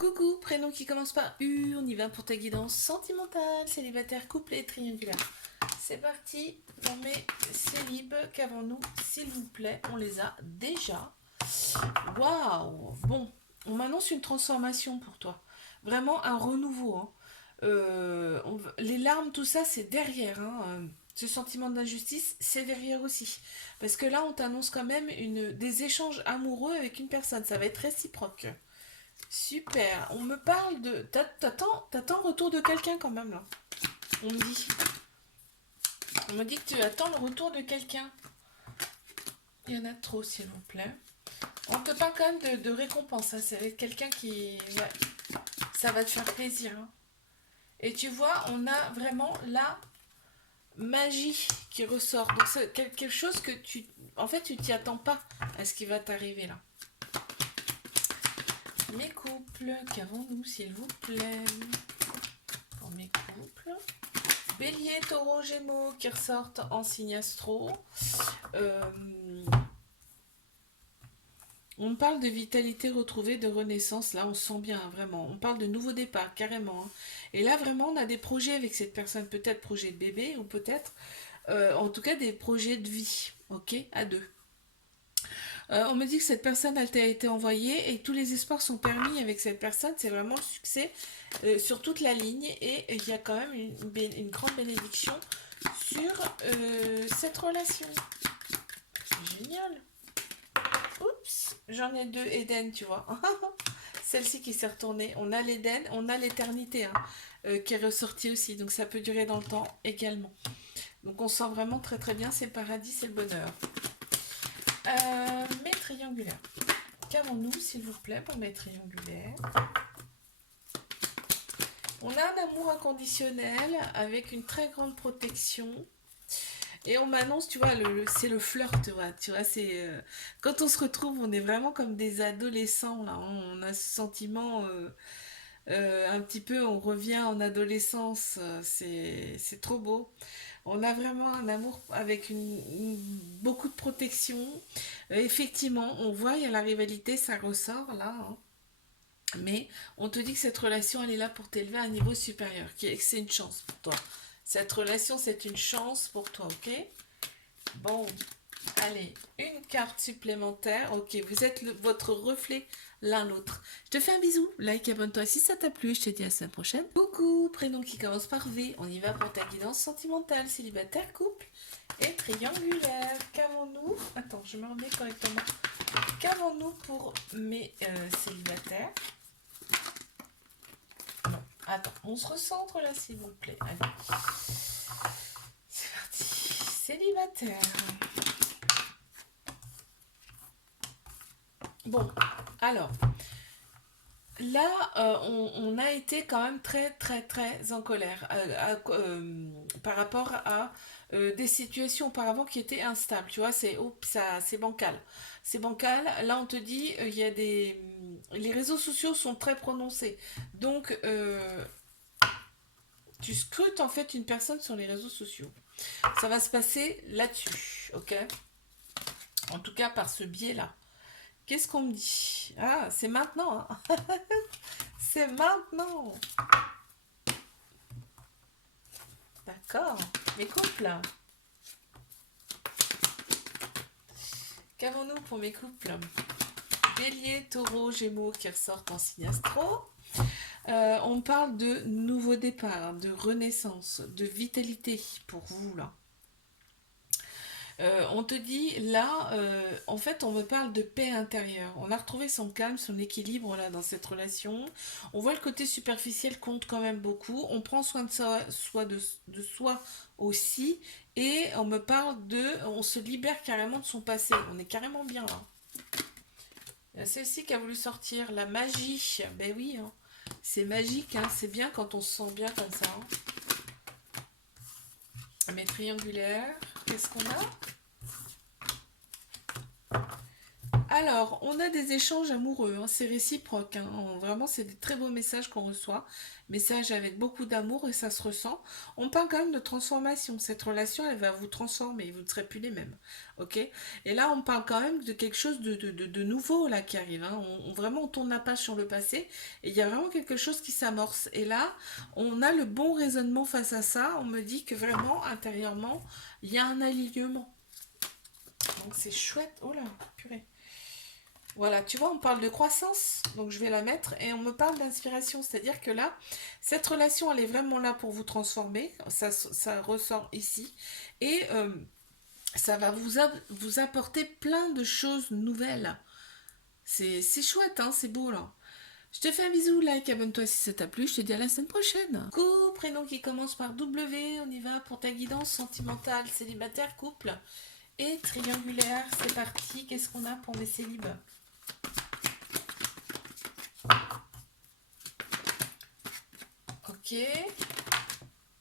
Coucou, prénom qui commence par U, on y va pour ta guidance sentimentale, célibataire, couple et triangulaire. C'est parti pour mes célibes, qu'avons-nous, s'il vous plaît, on les a déjà. Waouh. Bon, on m'annonce une transformation pour toi. Vraiment un renouveau, hein. Les larmes, tout ça, c'est derrière, hein. Ce sentiment d'injustice, c'est derrière aussi. Parce que là, on t'annonce quand même des échanges amoureux avec une personne. Ça va être réciproque. Super. On me parle de... T'attends le retour de quelqu'un quand même, là. On me dit. On me dit que tu attends le retour de quelqu'un. Il y en a trop, s'il vous plaît. On te parle quand même de récompense, hein. C'est avec quelqu'un qui... Ouais, ça va te faire plaisir, hein. Et tu vois, on a vraiment la magie qui ressort. Donc c'est quelque chose que tu... En fait, tu t'y attends pas à ce qui va t'arriver, là. Mes couples, qu'avons-nous, s'il vous plaît? Pour mes couples. Bélier, taureau, gémeaux qui ressortent en signe astro. Euh, on parle de vitalité retrouvée, de renaissance. Là, on sent bien, vraiment. On parle de nouveau départ, carrément, hein. Et là, vraiment, on a des projets avec cette personne. Peut-être projet de bébé ou peut-être, en tout cas, des projets de vie. Ok, à deux. On me dit que cette personne a été envoyée et tous les espoirs sont permis avec cette personne. C'est vraiment le succès sur toute la ligne et il y a quand même une grande bénédiction sur cette relation. C'est génial. Oups, j'en ai deux Eden, tu vois. Celle-ci qui s'est retournée. On a l'Éden, on a l'éternité, hein, qui est ressortie aussi. Donc ça peut durer dans le temps également. Donc on sent vraiment très très bien, c'est le paradis, c'est le bonheur. Mes triangulaires. Qu'avons-nous, s'il vous plaît, pour mes triangulaires? On a un amour inconditionnel avec une très grande protection. Et on m'annonce, tu vois, c'est le flirt, tu vois, c'est quand on se retrouve, on est vraiment comme des adolescents là. On a ce sentiment un petit peu, on revient en adolescence. C'est trop beau. On a vraiment un amour avec beaucoup de protection. Effectivement, on voit, il y a la rivalité, ça ressort là, hein. Mais on te dit que cette relation, elle est là pour t'élever à un niveau supérieur, que c'est une chance pour toi. Cette relation, c'est une chance pour toi, ok? Bon, allez, une carte supplémentaire. Ok, vous êtes votre reflet l'un l'autre. Je te fais un bisou, like, abonne-toi si ça t'a plu. Je te dis à la semaine prochaine. Coucou, prénom qui commence par V. On y va pour ta guidance sentimentale, célibataire, couple et triangulaire. Qu'avons-nous? Attends, je me remets correctement. Qu'avons-nous pour mes célibataires? Non, attends, on se recentre là, s'il vous plaît. Allez. C'est parti. Célibataire. Bon, alors, là, on a été quand même très, très, très en colère par rapport à des situations auparavant qui étaient instables. Tu vois, c'est bancal. C'est bancal. Là, on te dit, il y a les réseaux sociaux sont très prononcés. Donc, tu scrutes en fait une personne sur les réseaux sociaux. Ça va se passer là-dessus, ok? En tout cas, par ce biais-là. Qu'est-ce qu'on me dit? Ah, c'est maintenant, hein. C'est maintenant. D'accord. Mes couples. Qu'avons-nous pour mes couples? Bélier, taureau, gémeaux qui ressortent en signe astro. On parle de nouveau départ, de renaissance, de vitalité pour vous là. On te dit là, en fait, on me parle de paix intérieure. On a retrouvé son calme, son équilibre là dans cette relation. On voit le côté superficiel compte quand même beaucoup. On prend soin de soi aussi, et on me parle on se libère carrément de son passé. On est carrément bien là. Il y a celle-ci qui a voulu sortir la magie. Ben oui, hein. C'est magique, hein. C'est bien quand on se sent bien comme ça, hein. Mes triangulaires, qu'est-ce qu'on a? Alors, on a des échanges amoureux, hein, c'est réciproque, hein, vraiment, c'est des très beaux messages qu'on reçoit, messages avec beaucoup d'amour et ça se ressent. On parle quand même de transformation. Cette relation, elle va vous transformer, vous ne serez plus les mêmes, ok? Et là, on parle quand même de quelque chose de nouveau là qui arrive, hein. Vraiment, on tourne la page sur le passé et il y a vraiment quelque chose qui s'amorce. Et là, on a le bon raisonnement face à ça. On me dit que vraiment, intérieurement, il y a un alignement. Donc c'est chouette. Oh là, purée. Voilà, tu vois, on parle de croissance, donc je vais la mettre, et on me parle d'inspiration, c'est-à-dire que là, cette relation, elle est vraiment là pour vous transformer, ça ressort ici, et ça va vous apporter plein de choses nouvelles. C'est chouette, hein, c'est beau là. Je te fais un bisou, like, abonne-toi si ça t'a plu, je te dis à la semaine prochaine. Couple, prénom qui commence par W, on y va pour ta guidance sentimentale, célibataire, couple, et triangulaire, c'est parti, qu'est-ce qu'on a pour mes célibes? Ok.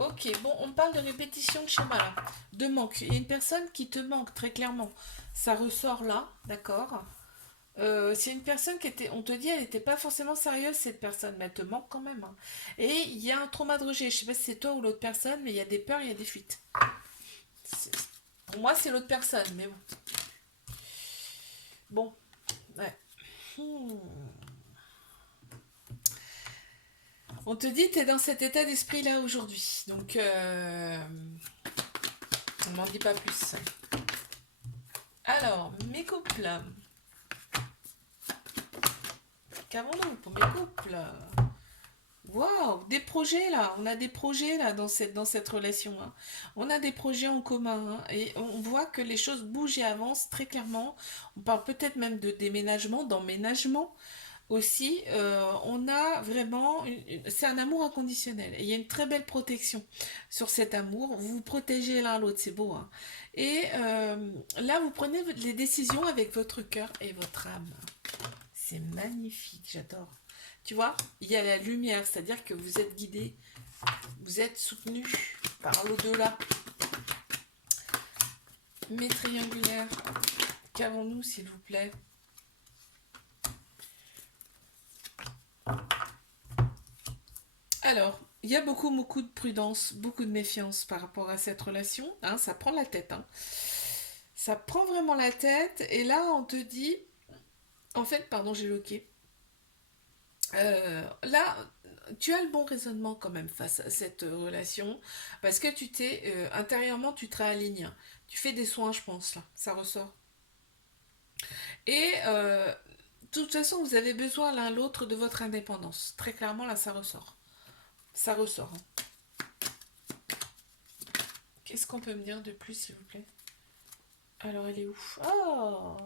Ok, bon, on parle de répétition de schéma là, de manque. Il y a une personne qui te manque très clairement. Ça ressort là, d'accord. C'est une personne qui était, on te dit, elle n'était pas forcément sérieuse cette personne, mais elle te manque quand même, hein. Et il y a un trauma de rejet. Je sais pas si c'est toi ou l'autre personne, mais il y a des peurs, il y a des fuites. C'est- Pour moi, c'est l'autre personne, mais bon. Bon, ouais. Hmm. On te dit, tu es dans cet état d'esprit là aujourd'hui, donc on n'en dit pas plus. Alors, mes couples. Qu'avons-nous pour mes couples? Waouh, des projets là, on a des projets là dans cette relation, hein. On a des projets en commun, hein, et on voit que les choses bougent et avancent très clairement. On parle peut-être même de déménagement, d'emménagement aussi. On a vraiment, c'est un amour inconditionnel. Et il y a une très belle protection sur cet amour. Vous vous protégez l'un l'autre, c'est beau, hein. Et là, vous prenez les décisions avec votre cœur et votre âme. C'est magnifique, j'adore. Tu vois, il y a la lumière, c'est-à-dire que vous êtes guidé, vous êtes soutenu par l'au-delà. Mes triangulaires, qu'avons-nous s'il vous plaît? Alors, il y a beaucoup de prudence, beaucoup de méfiance par rapport à cette relation, hein, ça prend la tête, hein. Ça prend vraiment la tête, et là on te dit, en fait, pardon, j'ai loqué. Là, tu as le bon raisonnement quand même face à cette relation, parce que tu t'es intérieurement, tu te réalignes. Tu fais des soins, je pense, là, ça ressort. Et de toute façon, vous avez besoin l'un l'autre de votre indépendance. Très clairement, là, ça ressort. Ça ressort, hein. Qu'est-ce qu'on peut me dire de plus, s'il vous plaît? Alors, elle est où? Oh,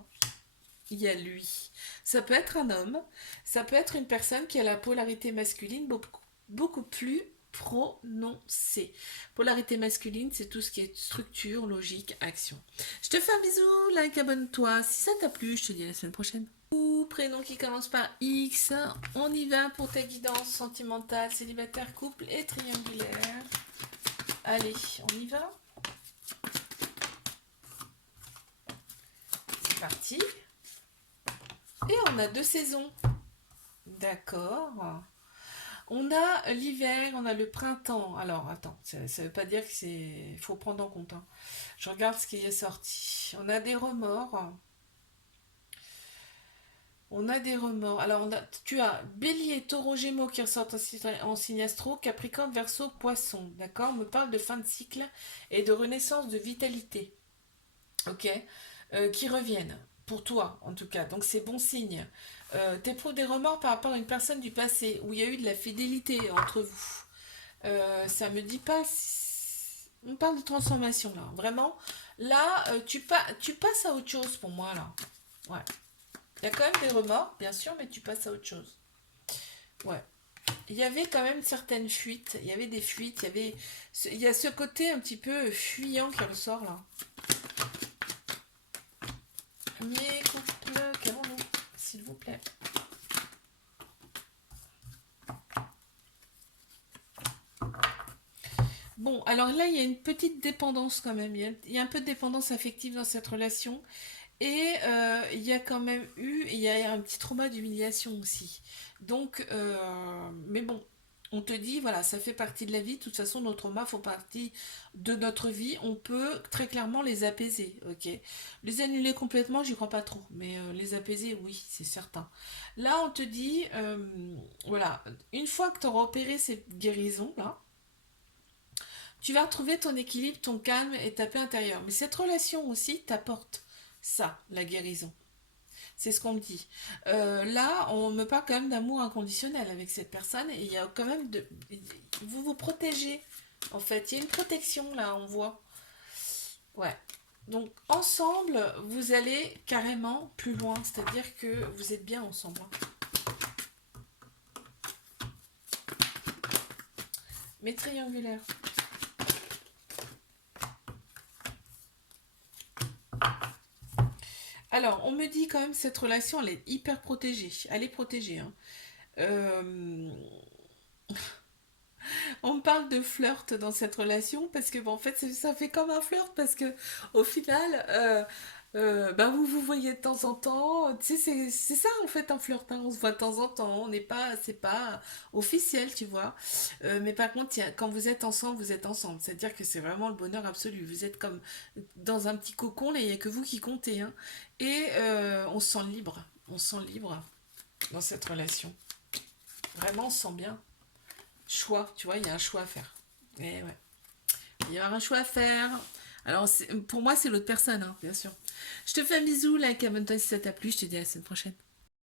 il y a lui. Ça peut être un homme, ça peut être une personne qui a la polarité masculine beaucoup plus prononcée. Polarité masculine, c'est tout ce qui est structure, logique, action. Je te fais un bisou, like, abonne-toi. Si ça t'a plu, je te dis à la semaine prochaine. Ou prénom qui commence par X. On y va pour ta guidance sentimentale, célibataire, couple et triangulaire. Allez, on y va. C'est parti. Et on a deux saisons. D'accord. On a l'hiver, on a le printemps. Alors, attends, ça ne veut pas dire que c'est... faut prendre en compte, hein. Je regarde ce qui est sorti. On a des remords. On a des remords. Alors, tu as Bélier, Taureau, Gémeaux qui ressortent en signe astro, Capricorne, Verseau, Poisson. D'accord? On me parle de fin de cycle et de renaissance de vitalité. Ok? Qui reviennent. Pour toi, en tout cas. Donc, c'est bon signe. T'éprouves des remords par rapport à une personne du passé où il y a eu de la fidélité entre vous. Ça me dit pas. On parle de transformation là. Vraiment. Là, tu passes à autre chose pour moi là. Ouais. Il y a quand même des remords, bien sûr, mais tu passes à autre chose. Ouais. Il y avait quand même certaines fuites. Il y avait des fuites. Il y a ce côté un petit peu fuyant qui ressort là. Mes couples, qu'avons-nous, s'il vous plaît? Bon, alors là, il y a une petite dépendance quand même. Il y a un peu de dépendance affective dans cette relation. Et il y a quand même eu, il y a un petit trauma d'humiliation aussi. Donc, mais bon, on te dit, voilà, ça fait partie de la vie. De toute façon, nos traumas font partie de notre vie. On peut très clairement les apaiser, ok? Les annuler complètement, j'y crois pas trop. Mais les apaiser, oui, c'est certain. Là, on te dit, voilà, une fois que tu auras opéré ces guérisons-là, tu vas retrouver ton équilibre, ton calme et ta paix intérieure. Mais cette relation aussi t'apporte ça, la guérison. C'est ce qu'on me dit. Là, on me parle quand même d'amour inconditionnel avec cette personne et il y a quand même de... Vous vous protégez, en fait. Il y a une protection là, on voit. Ouais. Donc, ensemble, vous allez carrément plus loin. C'est-à-dire que vous êtes bien ensemble, hein. Mais triangulaire. Alors, on me dit quand même cette relation, elle est hyper protégée. Elle est protégée, hein. Euh, On me parle de flirt dans cette relation parce que, bon, en fait, ça fait comme un flirt parce que, au final, bah, vous vous voyez de temps en temps. Tu sais, c'est ça en fait un flirt, hein. On se voit de temps en temps. On n'est pas, c'est pas officiel, tu vois. Mais par contre, quand vous êtes ensemble, vous êtes ensemble. C'est-à-dire que c'est vraiment le bonheur absolu. Vous êtes comme dans un petit cocon, là, il n'y a que vous qui comptez, hein. Et on se sent libre. On se sent libre dans cette relation. Vraiment, on se sent bien. Choix, tu vois, il y a un choix à faire. Et ouais, il y a un choix à faire. Alors, pour moi, c'est l'autre personne, hein, bien sûr. Je te fais un bisou, like, abonne-toi si ça t'a plu. Je te dis à la semaine prochaine.